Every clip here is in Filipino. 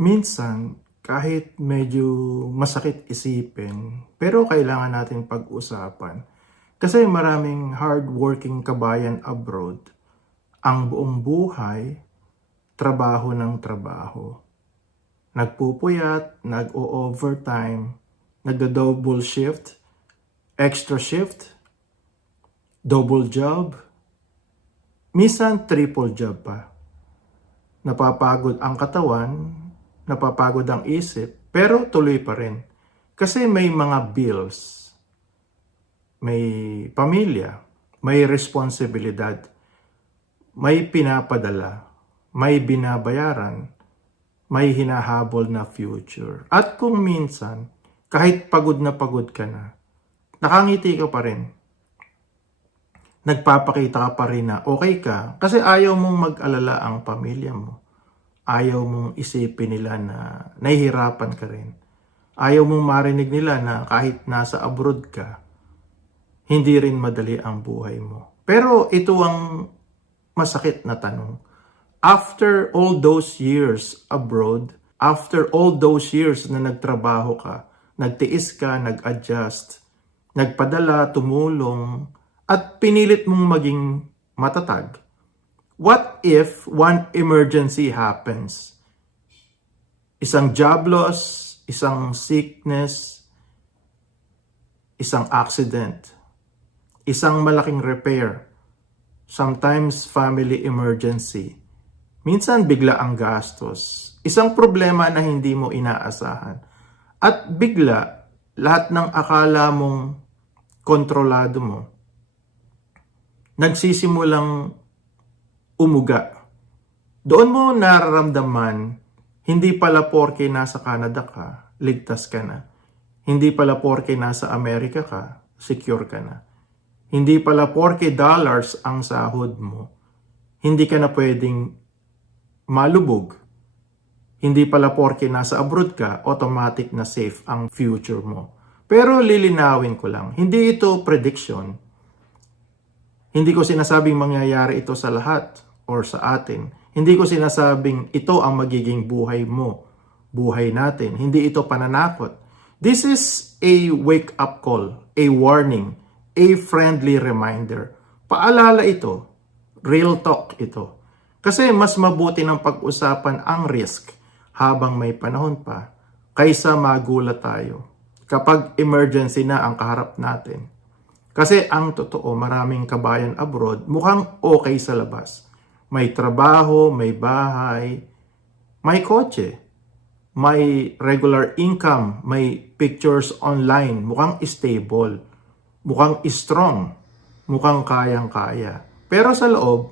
Minsan, kahit medyo masakit isipin, pero kailangan natin pag-usapan. Kasi maraming hardworking kabayan abroad, ang buong buhay, trabaho ng trabaho. Nagpupuyat, nag-o-overtime, nagda-double shift, extra shift, double job, minsan triple job pa. Napapagod ang katawan, napapagod ang isip, pero tuloy pa rin. Kasi may mga bills, may pamilya, may responsibilidad, may pinapadala, may binabayaran, may hinahabol na future. At kung minsan, kahit pagod na pagod ka na, nakangiti ka pa rin. Nagpapakita ka pa rin na okay ka kasi ayaw mong mag-alala ang pamilya mo. Ayaw mong isipin nila na nahihirapan ka rin. Ayaw mong marinig nila na kahit nasa abroad ka, hindi rin madali ang buhay mo. Pero ito ang masakit na tanong. After all those years abroad, after all those years na nagtrabaho ka, nagtiis ka, nag-adjust, nagpadala, tumulong, at pinilit mong maging matatag, what if one emergency happens? Isang job loss, isang sickness, isang accident, isang malaking repair, sometimes family emergency, minsan bigla ang gastos, isang problema na hindi mo inaasahan, at bigla lahat ng akala mong kontrolado mo, nagsisimulang umuga. Doon mo nararamdaman, hindi pala porke nasa Canada ka, ligtas ka na. Hindi pala porke nasa Amerika ka, secure ka na. Hindi pala porke dollars ang sahod mo, hindi ka na pwedeng malubog. Hindi pala porke nasa abroad ka, automatic na safe ang future mo. Pero lilinawin ko lang, hindi ito prediction. Hindi ko sinasabing mangyayari ito sa lahat or sa atin. Hindi ko sinasabing ito ang magiging buhay mo, buhay natin. Hindi ito pananakot. This is a wake-up call, a warning, a friendly reminder. Paalala ito, real talk ito. Kasi mas mabuti ng pag-usapan ang risk habang may panahon pa kaysa magulat tayo kapag emergency na ang kaharap natin. Kasi ang totoo, maraming kabayan abroad mukhang okay sa labas. May trabaho, may bahay, may kotse, may regular income, may pictures online, mukhang stable, mukhang strong, mukhang kayang-kaya. Pero sa loob,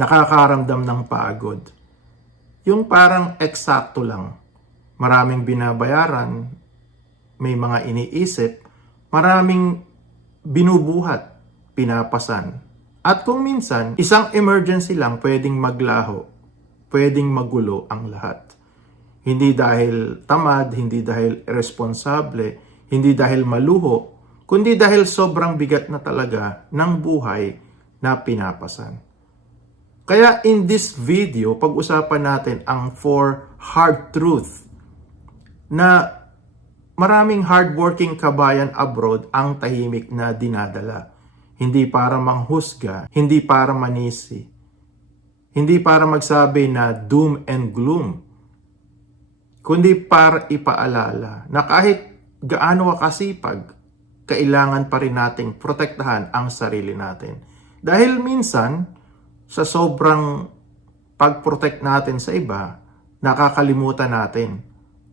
nakakaramdam ng pagod. Yung parang eksakto lang. Maraming binabayaran, may mga iniisip, maraming binubuhat, pinapasan. At kung minsan, isang emergency lang pwedeng maglaho, pwedeng magulo ang lahat. Hindi dahil tamad, hindi dahil irresponsable, hindi dahil maluho, kundi dahil sobrang bigat na talaga ng buhay na pinapasan. Kaya in this video, pag-usapan natin ang 4 hard truth na maraming hardworking kabayan abroad ang tahimik na dinadala. Hindi para manghusga, hindi para manisi, hindi para magsabi na doom and gloom, kundi para ipaalala na kahit gaano ka kasipag, kailangan pa rin nating protektahan ang sarili natin. Dahil minsan, sa sobrang pag-protect natin sa iba, nakakalimutan natin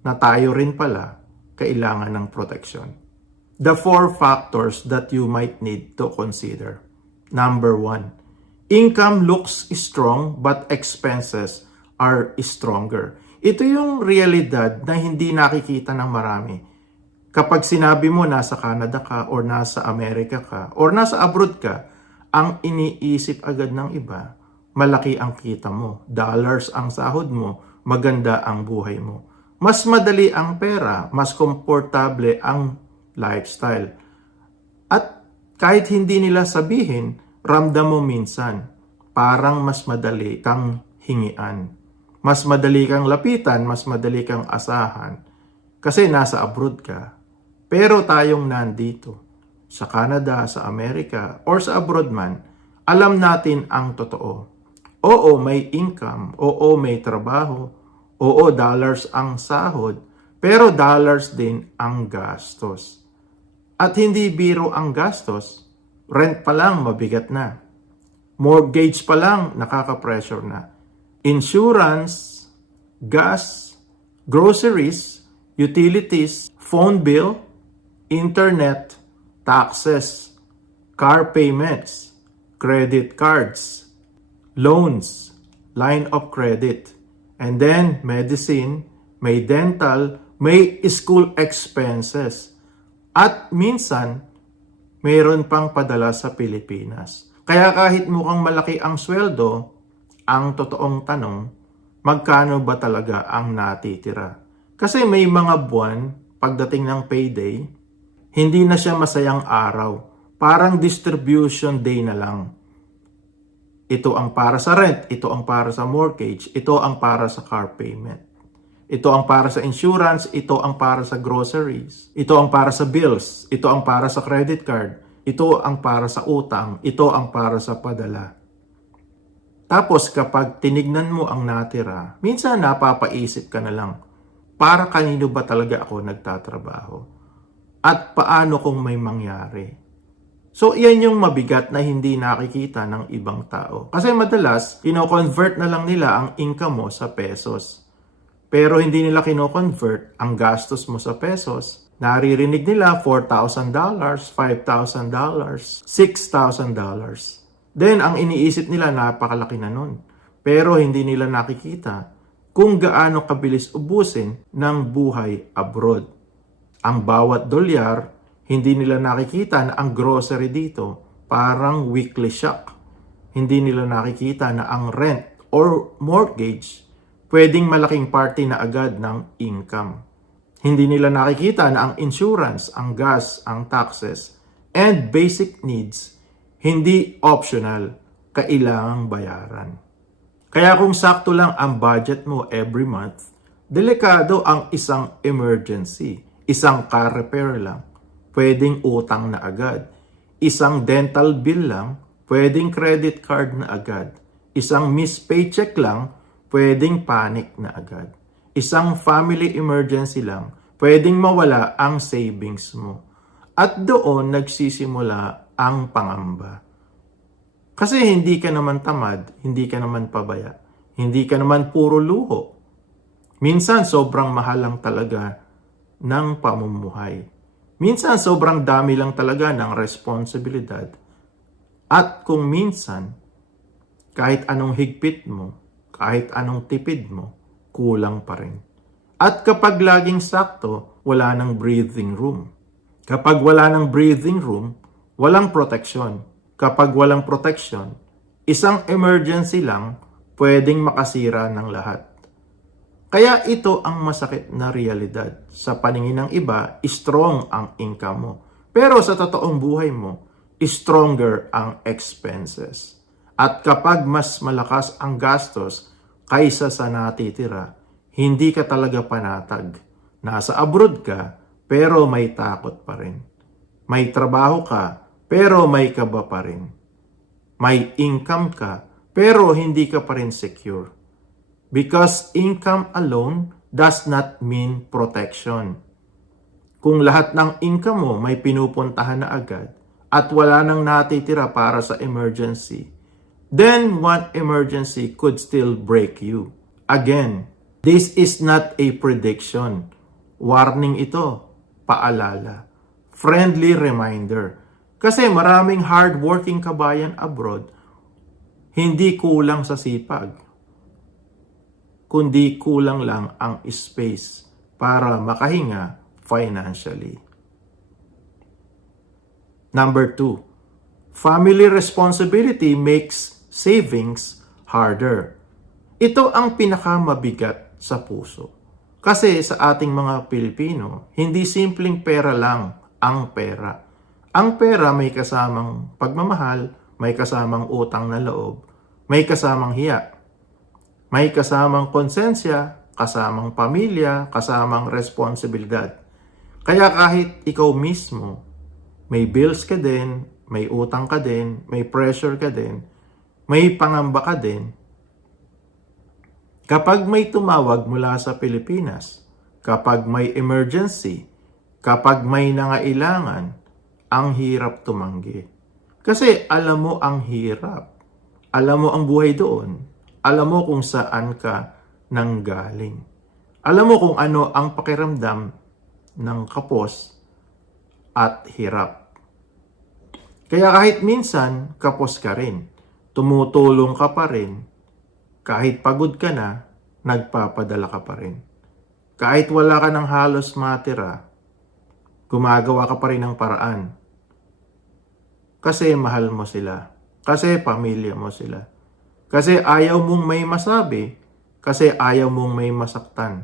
na tayo rin pala kailangan ng protection. The 4 factors that you might need to consider. Number 1, income looks strong but expenses are stronger. Ito yung realidad na hindi nakikita ng marami. Kapag sinabi mo nasa Canada ka or nasa Amerika ka or nasa abroad ka, ang iniisip agad ng iba, malaki ang kita mo, dollars ang sahod mo, maganda ang buhay mo. Mas madali ang pera, mas komportable ang lifestyle. At kahit hindi nila sabihin, ramdam mo minsan, parang mas madali kang hingian. Mas madali kang lapitan, mas madali kang asahan kasi nasa abroad ka. Pero tayong nandito, sa Canada, sa Amerika, or sa abroad man, alam natin ang totoo. Oo, may income. Oo, may trabaho. Oo, dollars ang sahod. Pero dollars din ang gastos. At hindi biro ang gastos. Rent pa lang, mabigat na. Mortgage pa lang, nakaka-pressure na. Insurance, gas, groceries, utilities, phone bill, internet, taxes, car payments, credit cards, loans, line of credit, and then medicine, may dental, may school expenses. At minsan, mayroon pang padala sa Pilipinas. Kaya kahit mukhang malaki ang sweldo, ang totoong tanong, magkano ba talaga ang natitira? Kasi may mga buwan, pagdating ng payday, hindi na siya masayang araw. Parang distribution day na lang. Ito ang para sa rent, ito ang para sa mortgage, ito ang para sa car payment. Ito ang para sa insurance, ito ang para sa groceries, ito ang para sa bills, ito ang para sa credit card, ito ang para sa utang, ito ang para sa padala. Tapos kapag tinignan mo ang natira, minsan napapaisip ka na lang, para kanino ba talaga ako nagtatrabaho? At paano kung may mangyari? So, iyan yung mabigat na hindi nakikita ng ibang tao. Kasi madalas, kino-convert na lang nila ang income mo sa pesos. Pero hindi nila kino-convert ang gastos mo sa pesos. Naririnig nila $4,000, $5,000, $6,000. Then, ang iniisip nila, napakalaki na nun. Pero hindi nila nakikita kung gaano kabilis ubusin ng buhay abroad. Ang bawat dolyar, hindi nila nakikita na ang grocery dito parang weekly shock. Hindi nila nakikita na ang rent or mortgage pwedeng malaking party na agad ng income. Hindi nila nakikita na ang insurance, ang gas, ang taxes, and basic needs, hindi optional, kailangang bayaran. Kaya kung sakto lang ang budget mo every month, delikado ang isang emergency, isang car repair lang, pwedeng utang na agad. Isang dental bill lang, pwedeng credit card na agad. Isang missed paycheck lang, pwedeng panic na agad. Isang family emergency lang, pwedeng mawala ang savings mo. At doon nagsisimula ang pangamba. Kasi hindi ka naman tamad, hindi ka naman pabaya, hindi ka naman puro luho. Minsan sobrang mahal lang talaga ng pamumuhay. Minsan sobrang dami lang talaga ng responsibilidad. At kung minsan, kahit anong higpit mo, kahit anong tipid mo, kulang pa rin. At kapag laging sakto, wala nang breathing room. Kapag wala nang breathing room, walang protection. Kapag walang protection, isang emergency lang pwedeng makasira ng lahat. Kaya ito ang masakit na realidad. Sa paningin ng iba, strong ang income mo. Pero sa totoong buhay mo, stronger ang expenses. At kapag mas malakas ang gastos kaysa sa natitira, hindi ka talaga panatag. Nasa abroad ka, pero may takot pa rin. May trabaho ka, pero may kaba pa rin. May income ka, pero hindi ka pa rin secure. Because income alone does not mean protection. Kung lahat ng income mo may pinupuntahan na agad at wala nang natitira para sa emergency, then one emergency could still break you. Again, this is not a prediction. Warning ito, paalala, friendly reminder. Kasi maraming hardworking kabayan abroad, hindi kulang sa sipag, kundi kulang lang ang space para makahinga financially. Number 2, family responsibility makes savings harder. Ito ang pinakamabigat sa puso. Kasi sa ating mga Pilipino, hindi simpleng pera lang ang pera. Ang pera may kasamang pagmamahal, may kasamang utang na loob, may kasamang hiya. May kasamang konsensya, kasamang pamilya, kasamang responsibilidad. Kaya kahit ikaw mismo, may bills ka din, may utang ka din, may pressure ka din, may pangamba ka din. Kapag may tumawag mula sa Pilipinas, kapag may emergency, kapag may nangailangan, ang hirap tumanggi. Kasi alam mo ang hirap. Alam mo ang buhay doon. Alam mo kung saan ka nanggaling. Alam mo kung ano ang pakiramdam ng kapos at hirap. Kaya kahit minsan, kapos ka rin. Tumutulong ka pa rin. Kahit pagod ka na, nagpapadala ka pa rin. Kahit wala ka ng halos matira, gumagawa ka pa rin ng paraan. Kasi mahal mo sila. Kasi pamilya mo sila. Kasi ayaw mong may masabi. Kasi ayaw mong may masaktan.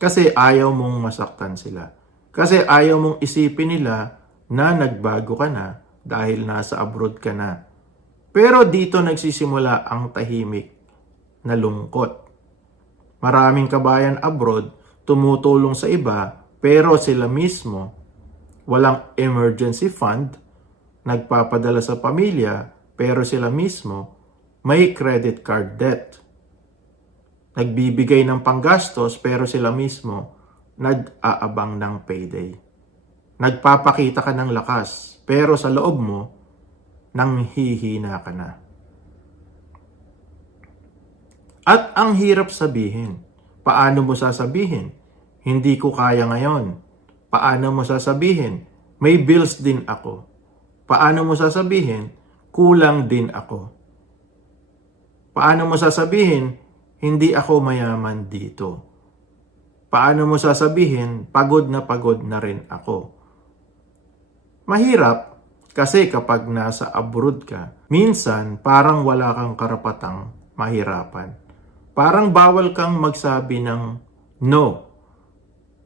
Kasi ayaw mong masaktan sila. Kasi ayaw mong isipin nila na nagbago ka na dahil nasa abroad ka na. Pero dito nagsisimula ang tahimik na lungkot. Maraming kabayan abroad tumutulong sa iba pero sila mismo walang emergency fund, nagpapadala sa pamilya pero sila mismo may credit card debt. Nagbibigay ng panggastos pero sila mismo nag-aabang ng payday. Nagpapakita ka ng lakas pero sa loob mo nanghihina ka na. At ang hirap sabihin. Paano mo sasabihin? Hindi ko kaya ngayon. Paano mo sasabihin? May bills din ako. Paano mo sasabihin? Kulang din ako. Paano mo sasabihin? Hindi ako mayaman dito. Paano mo sasabihin? Pagod na rin ako. Mahirap kasi kapag nasa abroad ka, minsan parang wala kang karapatang mahirapan. Parang bawal kang magsabi ng no.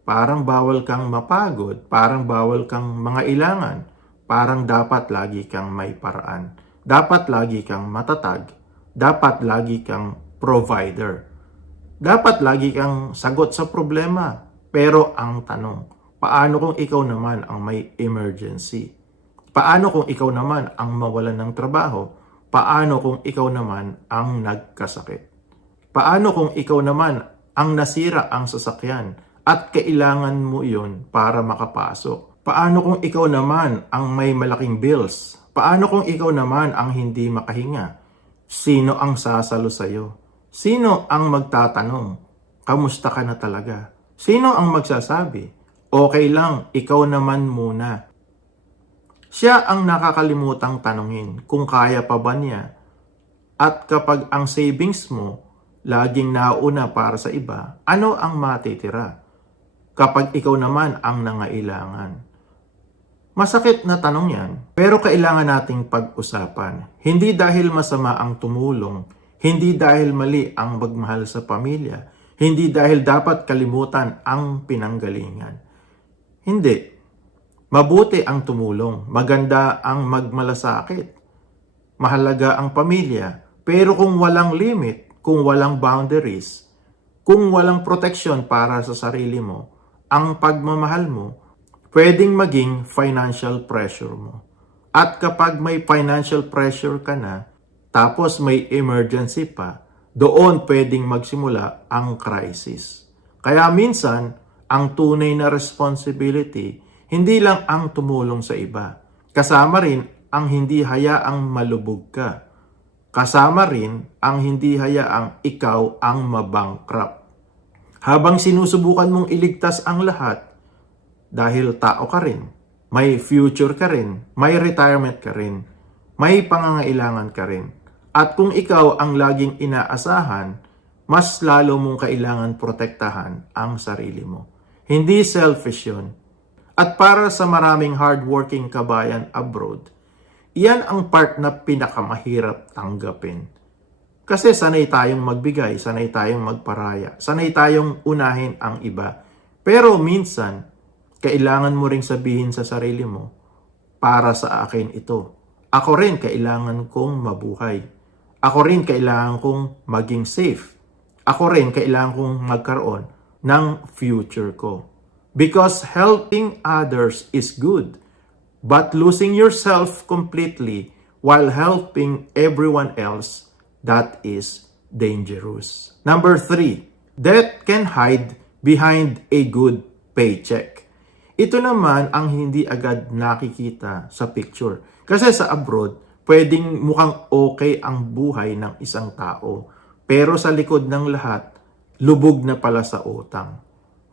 Parang bawal kang mapagod. Parang bawal kang mangailangan. Parang dapat lagi kang may paraan. Dapat lagi kang matatag. Dapat lagi kang provider. Dapat lagi kang sagot sa problema. Pero ang tanong, paano kung ikaw naman ang may emergency? Paano kung ikaw naman ang mawalan ng trabaho? Paano kung ikaw naman ang nagkasakit? Paano kung ikaw naman ang nasira ang sasakyan at kailangan mo yun para makapasok? Paano kung ikaw naman ang may malaking bills? Paano kung ikaw naman ang hindi makahinga? Sino ang sasalo sa'yo? Sino ang magtatanong? Kamusta ka na talaga? Sino ang magsasabi? Okay lang, ikaw naman muna. Siya ang nakakalimutang tanungin kung kaya pa ba niya. At kapag ang savings mo laging nauna para sa iba, ano ang matitira? Kapag ikaw naman ang nangailangan. Masakit na tanong yan, pero kailangan nating pag-usapan. Hindi dahil masama ang tumulong, hindi dahil mali ang magmahal sa pamilya, hindi dahil dapat kalimutan ang pinanggalingan. Hindi. Mabuti ang tumulong, maganda ang magmalasakit. Mahalaga ang pamilya, pero kung walang limit, kung walang boundaries, kung walang protection para sa sarili mo, ang pagmamahal mo, pwedeng maging financial pressure mo. At kapag may financial pressure ka na, tapos may emergency pa, doon pwedeng magsimula ang crisis. Kaya minsan, ang tunay na responsibility, hindi lang ang tumulong sa iba. Kasama rin ang hindi hayaang malubog ka. Kasama rin ang hindi hayaang ikaw ang mabankrupt. Habang sinusubukan mong iligtas ang lahat, dahil tao ka rin, may future ka rin, may retirement ka rin, may pangangailangan ka rin. At kung ikaw ang laging inaasahan, mas lalo mong kailangan protektahan ang sarili mo. Hindi selfish yun. At para sa maraming hardworking kabayan abroad, iyan ang part na pinakamahirap tanggapin. Kasi sanay tayong magbigay, sanay tayong magparaya, sanay tayong unahin ang iba. Pero minsan, kailangan mo ring sabihin sa sarili mo, para sa akin ito. Ako rin kailangan kong mabuhay. Ako rin kailangan kong maging safe. Ako rin kailangan kong magkaroon ng future ko. Because helping others is good, but losing yourself completely while helping everyone else, that is dangerous. Number 3, debt can hide behind a good paycheck. Ito naman ang hindi agad nakikita sa picture. Kasi sa abroad, pwedeng mukhang okay ang buhay ng isang tao. Pero sa likod ng lahat, lubog na pala sa utang.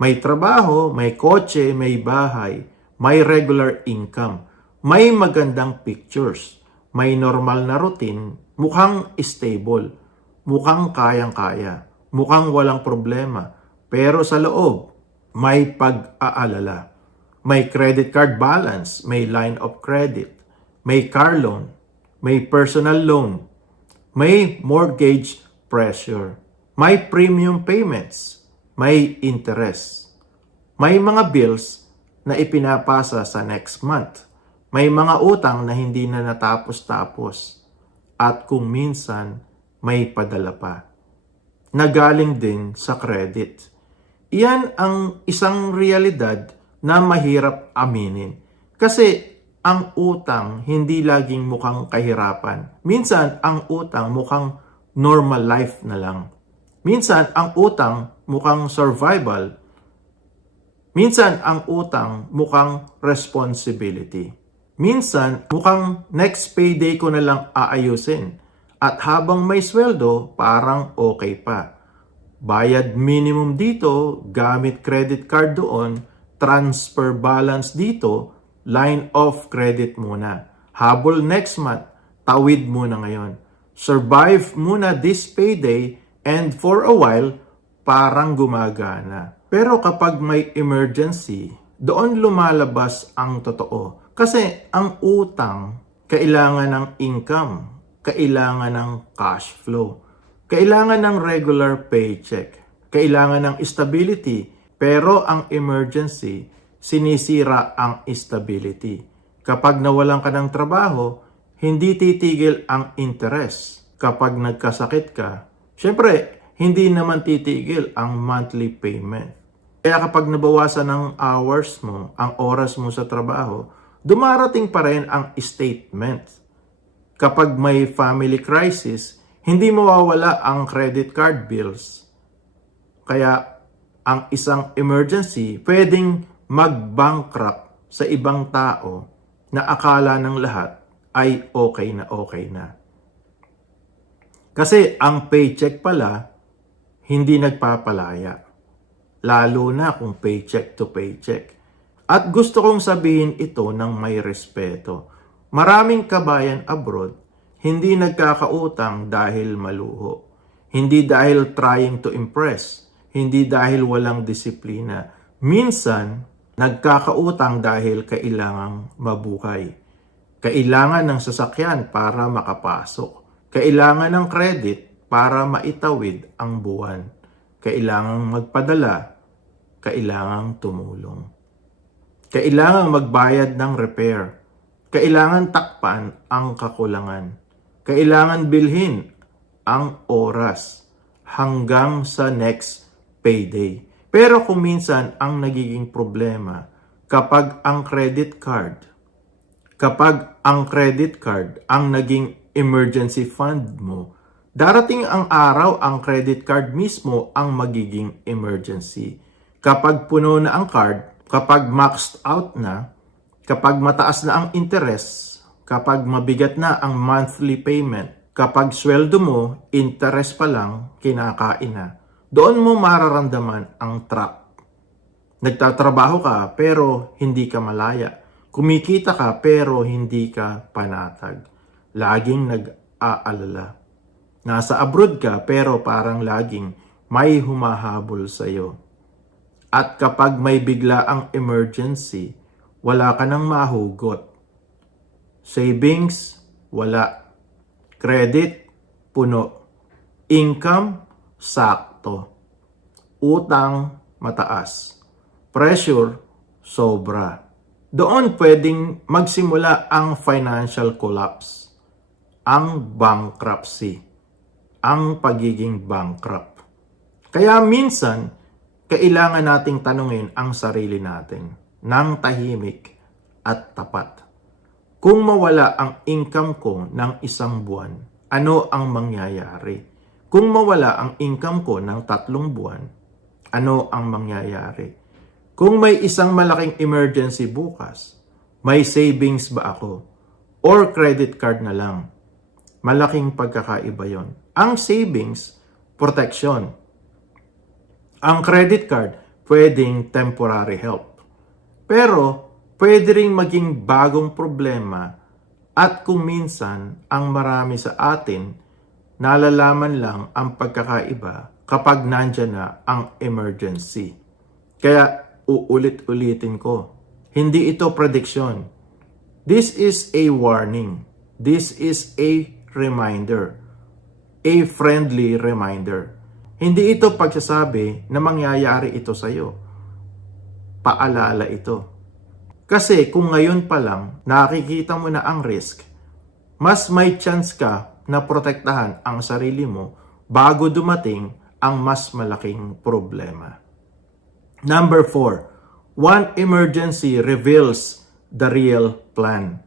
May trabaho, may kotse, may bahay, may regular income, may magandang pictures, may normal na routine, mukhang stable, mukhang kayang-kaya, mukhang walang problema. Pero sa loob, may pag-aalala. May credit card balance, may line of credit, may car loan, may personal loan, may mortgage pressure, may premium payments, may interest, may mga bills na ipinapasa sa next month, may mga utang na hindi na natapos-tapos, at kung minsan may padala pa na galing din sa credit. Iyan ang isang realidad na mahirap aminin. Kasi ang utang hindi laging mukhang kahirapan. Minsan ang utang mukhang normal life na lang. Minsan ang utang mukhang survival. Minsan ang utang mukhang responsibility. Minsan mukhang next payday ko na lang aayusin. At habang may sweldo, parang okay pa. Bayad minimum dito, gamit credit card doon, transfer balance dito, line of credit muna. Habol next month, tawid muna ngayon. Survive muna this payday, and for a while, parang gumagana. Pero kapag may emergency, doon lumalabas ang totoo. Kasi ang utang, kailangan ng income, kailangan ng cash flow, kailangan ng regular paycheck, kailangan ng stability, pero ang emergency, sinisira ang stability. Kapag nawalan ka ng trabaho, hindi titigil ang interest. Kapag nagkasakit ka, syempre, hindi naman titigil ang monthly payment. Kaya kapag nabawasan ng hours mo, ang oras mo sa trabaho, dumarating pa rin ang statement. Kapag may family crisis, hindi mawawala ang credit card bills. Kaya ang isang emergency pwedeng mag-bankrupt sa ibang tao na akala ng lahat ay okay na okay na. Kasi ang paycheck pala hindi nagpapalaya. Lalo na kung paycheck to paycheck. At gusto kong sabihin ito ng may respeto. Maraming kabayan abroad hindi nagkakautang dahil maluho. Hindi dahil trying to impress. Hindi dahil walang disiplina. Minsan, nagkakautang dahil kailangang mabuhay. Kailangan ng sasakyan para makapasok. Kailangan ng credit para maitawid ang buwan. Kailangang magpadala. Kailangang tumulong. Kailangang magbayad ng repair. Kailangan takpan ang kakulangan. Kailangan bilhin ang oras hanggang sa next payday. Pero kung minsan ang nagiging problema kapag ang credit card ang naging emergency fund mo, darating ang araw ang credit card mismo ang magiging emergency. Kapag puno na ang card, kapag maxed out na, kapag mataas na ang interest, kapag mabigat na ang monthly payment, kapag sweldo mo, interest pa lang, kinakain na, doon mo mararamdaman ang trap. Nagtatrabaho ka pero hindi ka malaya. Kumikita ka pero hindi ka panatag. Laging nag-aalala. Nasa abroad ka pero parang laging may humahabol sa'yo. At kapag may bigla ang emergency, wala ka nang mahugot. Savings, wala. Credit, puno. Income, sakto. Utang, mataas. Pressure, sobra. Doon pwedeng magsimula ang financial collapse, ang bankruptcy. ang pagiging bankrupt. Kaya minsan, kailangan nating tanungin ang sarili natin ng tahimik at tapat. Kung mawala ang income ko ng isang buwan, ano ang mangyayari? Kung mawala ang income ko ng 3 buwan, ano ang mangyayari? Kung may isang malaking emergency bukas, may savings ba ako? Or credit card na lang? Malaking pagkakaiba yon. Ang savings, protection. Ang credit card, pwedeng temporary help. Pero, pwede ring maging bagong problema at kung minsan, ang marami sa atin, nalalaman lang ang pagkakaiba kapag nandyan na ang emergency. Kaya, uulit-ulitin ko, hindi ito prediction. This is a warning. This is a reminder. A friendly reminder. Hindi ito pagsasabi na mangyayari ito sa iyo. Paalala ito. Kasi kung ngayon pa lang nakikita mo na ang risk, mas may chance ka na protektahan ang sarili mo bago dumating ang mas malaking problema. Number 4, one emergency reveals the real plan.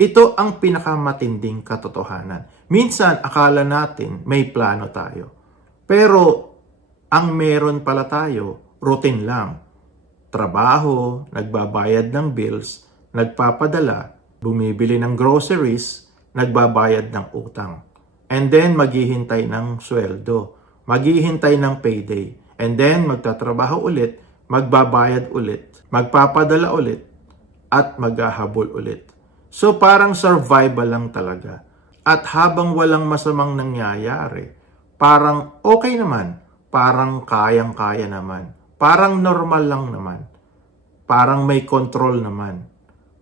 Ito ang pinakamatinding katotohanan. Minsan akala natin may plano tayo. Pero ang meron pala tayo, routine lang. Trabaho, nagbabayad ng bills, nagpapadala, bumibili ng groceries, nagbabayad ng utang. And then maghihintay ng sweldo, maghihintay ng payday. And then magtatrabaho ulit, magbabayad ulit, magpapadala ulit, at maghahabol ulit. So parang survival lang talaga. At habang walang masamang nangyayari, parang okay naman, parang kayang-kaya naman, parang normal lang naman, parang may control naman.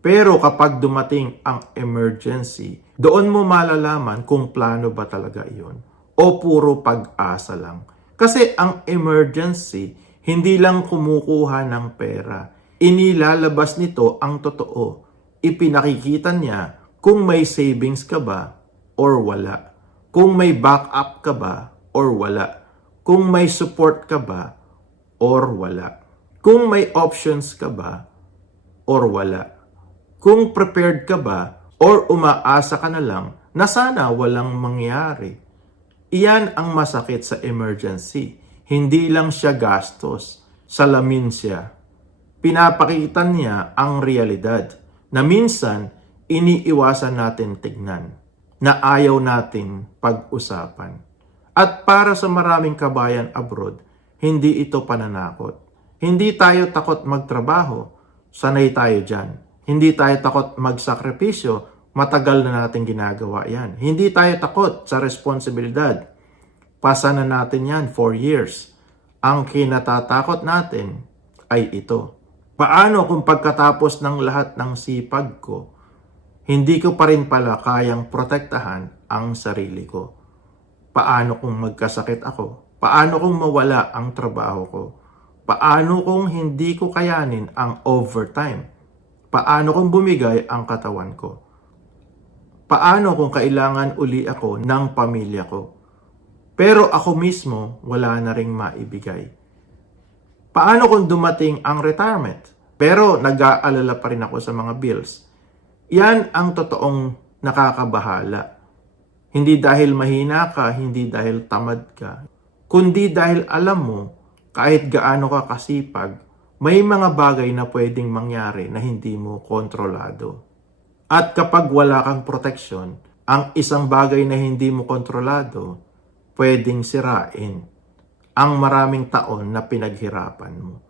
Pero kapag dumating ang emergency, doon mo malalaman kung plano ba talaga iyon o puro pag-asa lang. Kasi ang emergency, hindi lang kumukuha ng pera. Inilalabas nito ang totoo. Ipinakikita niya kung may savings ka ba or wala. Kung may backup ka ba or wala. Kung may support ka ba or wala. Kung may options ka ba or wala. Kung prepared ka ba or umaasa ka na lang na sana walang mangyari. Iyan ang masakit sa emergency. Hindi lang siya gastos, salamin siya. Pinapakita niya ang realidad na minsan iniiwasan natin tignan, na ayaw natin pag-usapan. At para sa maraming kabayan abroad, hindi ito pananakot. Hindi tayo takot magtrabaho, sanay tayo dyan. Hindi tayo takot magsakripisyo, matagal na natin ginagawa yan. Hindi tayo takot sa responsibilidad. Pasa na natin yan 4 years. Ang kinatatakot natin ay ito. Paano kung pagkatapos ng lahat ng sipag ko, hindi ko pa rin pala kayang protektahan ang sarili ko? Paano kung magkasakit ako? Paano kung mawala ang trabaho ko? Paano kung hindi ko kayanin ang overtime? Paano kung bumigay ang katawan ko? Paano kung kailangan uli ako ng pamilya ko? Pero ako mismo wala na ring maibigay. Paano kung dumating ang retirement? Pero nag-aalala pa rin ako sa mga bills. Yan ang totoong nakakabahala. Hindi dahil mahina ka, hindi dahil tamad ka, kundi dahil alam mo, kahit gaano ka kasipag, may mga bagay na pwedeng mangyari na hindi mo kontrolado. At kapag wala kang proteksyon, ang isang bagay na hindi mo kontrolado, pwedeng sirain ang maraming taon na pinaghirapan mo.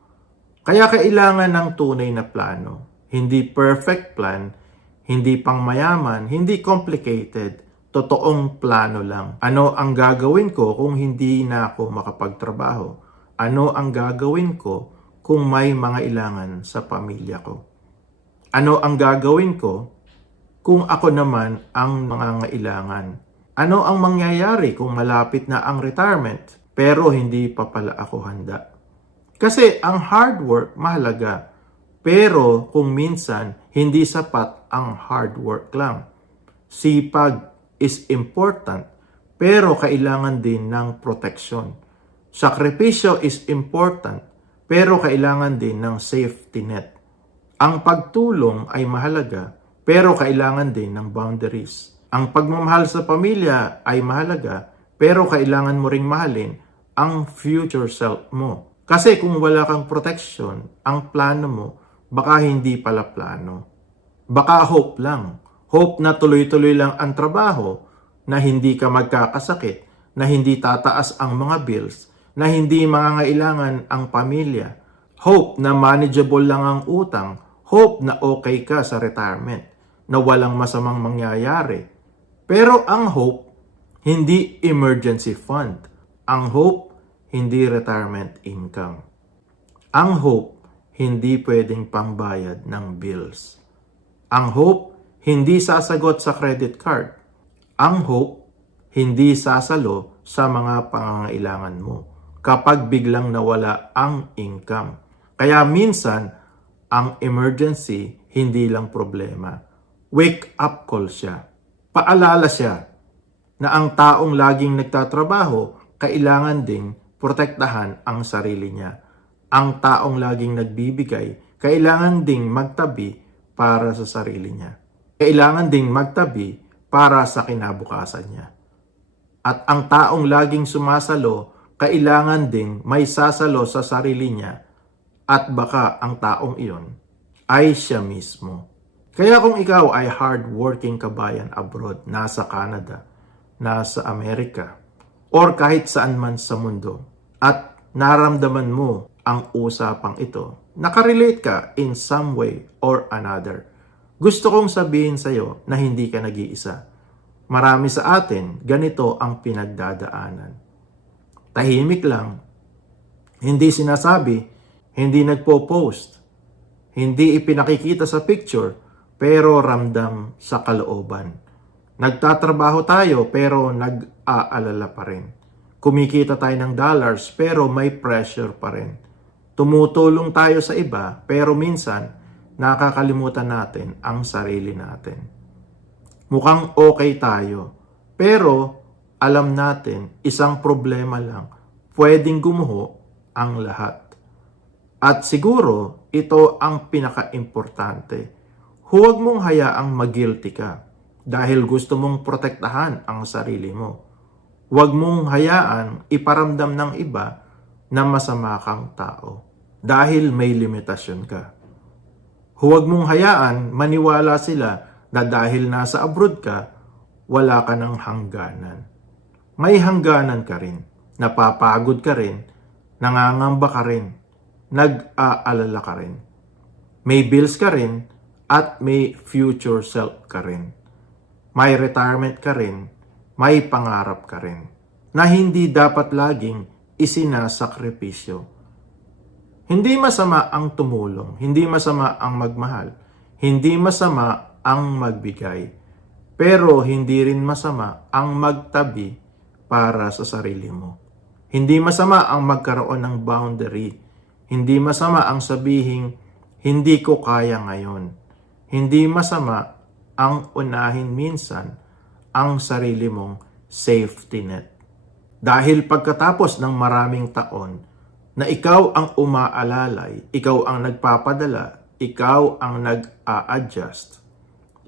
Kaya kailangan ng tunay na plano. Hindi perfect plan, hindi pangmayaman, hindi complicated, totoong plano lang. Ano ang gagawin ko kung hindi na ako makapagtrabaho? Ano ang gagawin ko kung may mga ilangan sa pamilya ko? Ano ang gagawin ko kung ako naman ang nangangailangan? Ano ang mangyayari kung malapit na ang retirement pero hindi pa pala ako handa? Kasi ang hard work mahalaga, pero kung minsan hindi sapat ang hard work lang. Sipag is important, pero kailangan din ng protection. Sakripisyo is important, pero kailangan din ng safety net. Ang pagtulong ay mahalaga, pero kailangan din ng boundaries. Ang pagmamahal sa pamilya ay mahalaga, pero kailangan mo ring mahalin ang future self mo. Kasi kung wala kang protection, ang plano mo, baka hindi pala plano. Baka hope lang. Hope na tuloy-tuloy lang ang trabaho, na hindi ka magkakasakit, na hindi tataas ang mga bills, na hindi mangangailangan ang pamilya. Hope na manageable lang ang utang. Hope na okay ka sa retirement, na walang masamang mangyayari. Pero ang hope, hindi emergency fund. Ang hope, hindi retirement income. Ang hope, hindi pwedeng pambayad ng bills. Ang hope, hindi sasagot sa credit card. Ang hope, hindi sasalo sa mga pangangailangan mo kapag biglang nawala ang income. Kaya minsan, ang emergency hindi lang problema. Wake up call siya. Paalala siya na ang taong laging nagtatrabaho kailangan ding protektahan ang sarili niya. Ang taong laging nagbibigay kailangan ding magtabi para sa sarili niya. Kailangan ding magtabi para sa kinabukasan niya. At ang taong laging sumasalo, kailangan ding may sasalo sa sarili niya at baka ang taong iyon ay siya mismo. Kaya kung ikaw ay hardworking kabayan abroad, nasa Canada, nasa Amerika, or kahit saan man sa mundo, at naramdaman mo ang usapang ito, nakarelate ka in some way or another, gusto kong sabihin sa iyo na hindi ka nag-iisa. Marami sa atin, ganito ang pinagdadaanan. Tahimik lang, hindi sinasabi, hindi nagpo-post, hindi ipinakikita sa picture, pero ramdam sa kalooban. Nagtatrabaho tayo pero nag-aalala pa rin. Kumikita tayo ng dollars pero may pressure pa rin. Tumutulong tayo sa iba pero minsan nakakalimutan natin ang sarili natin. Mukhang okay tayo, pero alam natin isang problema lang, pwedeng gumuho ang lahat. At siguro ito ang pinaka-importante. Huwag mong hayaang mag-guilty ka dahil gusto mong protektahan ang sarili mo. Huwag mong hayaan iparamdam ng iba na masama kang tao dahil may limitasyon ka. Huwag mong hayaan maniwala sila na dahil nasa abroad ka, wala ka ng hangganan. May hangganan ka rin, napapagod ka rin, nangangamba ka rin, nag-aalala ka rin. May bills ka rin at may future self ka rin. May retirement ka rin, may pangarap ka rin, na hindi dapat laging isinasakripisyo. Hindi masama ang tumulong, hindi masama ang magmahal, hindi masama ang magbigay, pero hindi rin masama ang magtabi para sa sarili mo. Hindi masama ang magkaroon ng boundary, hindi masama ang sabihing, hindi ko kaya ngayon. Hindi masama ang unahin minsan ang sarili mong safety net. Dahil pagkatapos ng maraming taon, na ikaw ang umaalalay, ikaw ang nagpapadala, ikaw ang nag-a-adjust,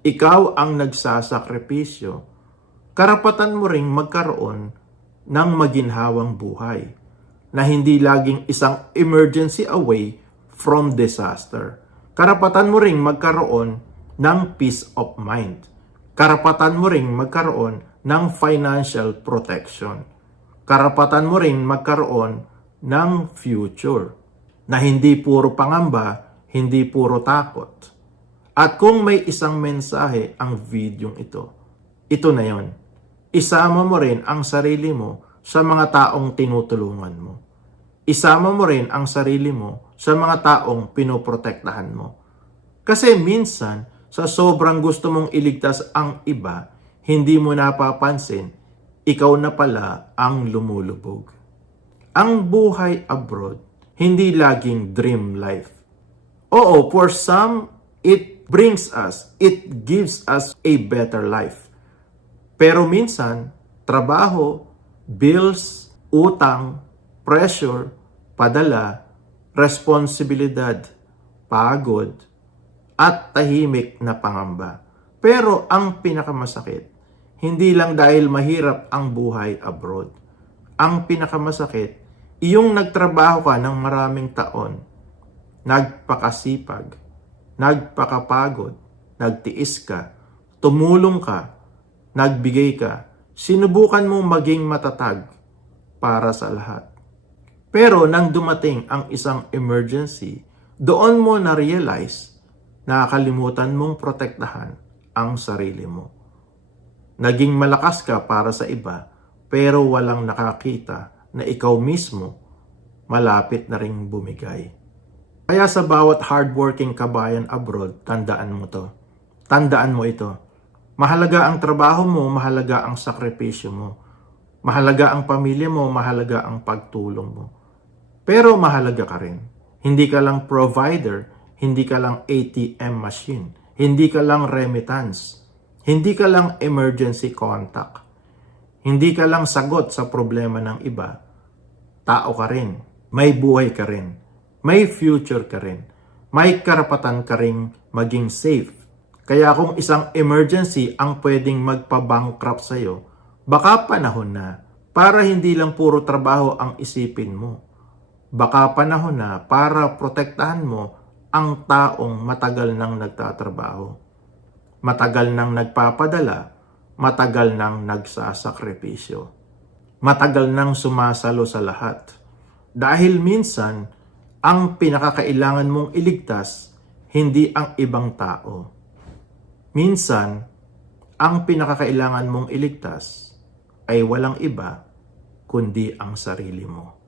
ikaw ang nagsasakripisyo, karapatan mo ring magkaroon ng maginhawang buhay na hindi laging isang emergency away from disaster. Karapatan mo ring magkaroon ng peace of mind. Karapatan mo ring magkaroon ng financial protection. Karapatan mo ring magkaroon ng future na hindi puro pangamba, hindi puro takot. At kung may isang mensahe ang videong ito na yon. Isama mo rin ang sarili mo sa mga taong tinutulungan mo. Isama mo rin ang sarili mo sa mga taong pinoprotektahan mo. Kasi minsan, sa sobrang gusto mong iligtas ang iba, hindi mo napapansin, ikaw na pala ang lumulubog. Ang buhay abroad, hindi laging dream life. Oo, for some, it brings us, it gives us a better life. Pero minsan, trabaho, bills, utang, pressure, padala, responsibilidad, pagod, at tahimik na pangamba. Pero ang pinakamasakit, hindi lang dahil mahirap ang buhay abroad. Ang pinakamasakit, iyong nagtrabaho ka ng maraming taon, nagpakasipag, nagpakapagod, nagtiis ka, tumulong ka, nagbigay ka, sinubukan mong maging matatag para sa lahat. Pero nang dumating ang isang emergency, doon mo na-realize na kalimutan mong protektahan ang sarili mo. Naging malakas ka para sa iba, pero walang nakakita na ikaw mismo malapit na ring bumigay. Kaya sa bawat hardworking kabayan abroad, tandaan mo to. Tandaan mo ito. Mahalaga ang trabaho mo, mahalaga ang sakripisyo mo. Mahalaga ang pamilya mo, mahalaga ang pagtulong mo. Pero mahalaga ka rin. Hindi ka lang provider, hindi ka lang ATM machine, hindi ka lang remittance, hindi ka lang emergency contact, hindi ka lang sagot sa problema ng iba. Tao ka rin, may buhay ka rin, may future ka rin, may karapatan ka rin maging safe. Kaya kung isang emergency ang pwedeng magpa-bankrupt sa'yo, baka panahon na para hindi lang puro trabaho ang isipin mo. Baka panahon na para protektahan mo ang taong matagal nang nagtatrabaho, matagal nang nagpapadala, matagal nang nagsasakripisyo, matagal nang sumasalo sa lahat. Dahil minsan, ang pinakakailangan mong iligtas, hindi ang ibang tao. Minsan, ang pinakakailangan mong iligtas ay walang iba kundi ang sarili mo.